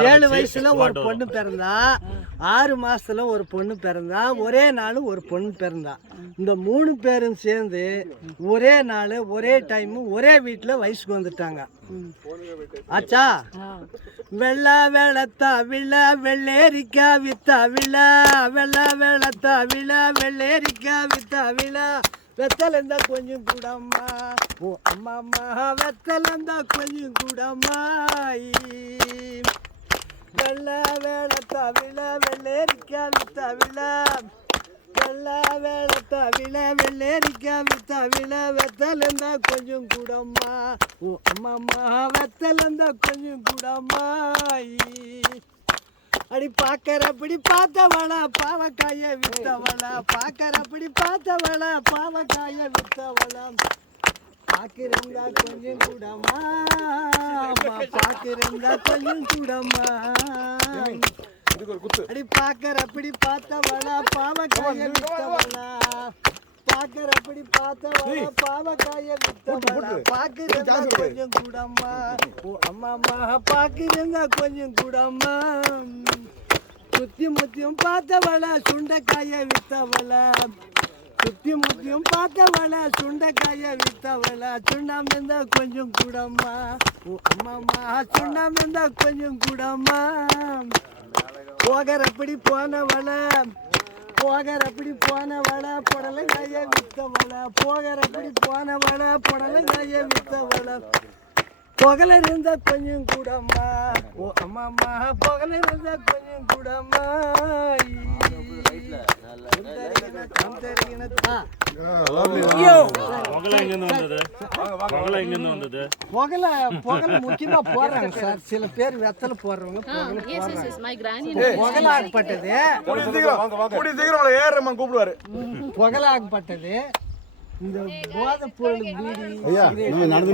7 வயசுல ஒரு பொண்ணு பிறந்தா, 6 மாசத்துல ஒரு பொண்ணு பிறந்தா, ஒரே நாள் ஒரு பொண்ணு பிறந்தா. இந்த 3 பேரும் சேர்ந்து ஒரே நாள் ஒரே டைம் ஒரே வீட்டுல வயசுக்கு வந்துட்டாங்க. ஆச்சா? வெள்ளா வேளத்தா விழ வெள்ளேரிக்கா வித்தா விழ, வெள்ளா வேளத்தா விழ வெள்ளேரிக்கா வித்தா விழ, வெத்தலந்தா கொஞ்சம் கூடம்மா, ஓ அம்மா அம்மா வெத்தலந்தா கொஞ்சம் கூடம்மா. வெள்ளா வேளத்தா விழ வெள்ளேரிக்கா வித்தா விழ, வெள்ளா வேளத்தா விழ வெள்ளேரிக்கா வித்தா விழ, வெத்தலந்தா கொஞ்சம் கூடம்மா, ஓ அம்மா அம்மா வெத்தலந்தா கொஞ்சம் கூடம்மா. அடி பாக்கறப்படி பார்த்தவள பாவக்காய வித்தவள, பாக்கறப்படி பார்த்தவள பாவக்காய வித்தவள, பாக்கிருந்தா கொஞ்சம் கூடம்மா, பாக்கிருந்தா கொஞ்சம் கூடம்மா. அடி பாக்கறப்படி பார்த்தவள பாவக்காய வித்தவள, பாக்கறப்படி பார்த்தவள பாவக்காய வித்தவள, பாக்கிருந்தா கொஞ்சம் கூடம்மா, ஓ அம்மா அம்மா பாக்கிருந்தா கொஞ்சம் கூடம்மா. சுத்தி முத்தியும் பார்த்தவள சுண்டைக்காய வித்தவள, சுத்தி முத்தியும் பார்த்தவள சுண்டைக்காய வித்தவள, சுண்ணாம்பந்தா கொஞ்சம் கூடம்மா, ஓ அம்மா அம்மா சுண்ணாம்பந்தா கொஞ்சம் கூடம்மா. போகிறப்படி போனவள, போகிறப்படி போனவள புடலங்காய வித்தவள, போகிறப்படி போனவள புடலங்காய வித்தவள, புகழ இருந்தா கொஞ்சம் கூடம்மா, ஓ அம்மா அம்மா புகழ இருந்தா கொஞ்சம் கூடம்மா. புகழ முக்கியமா போடுறாங்க சார். சில பேர் வெத்தலை போடுறவங்க புகழாகப்பட்டது, புகழாகப்பட்டது இந்த போதை பொருள் பீடி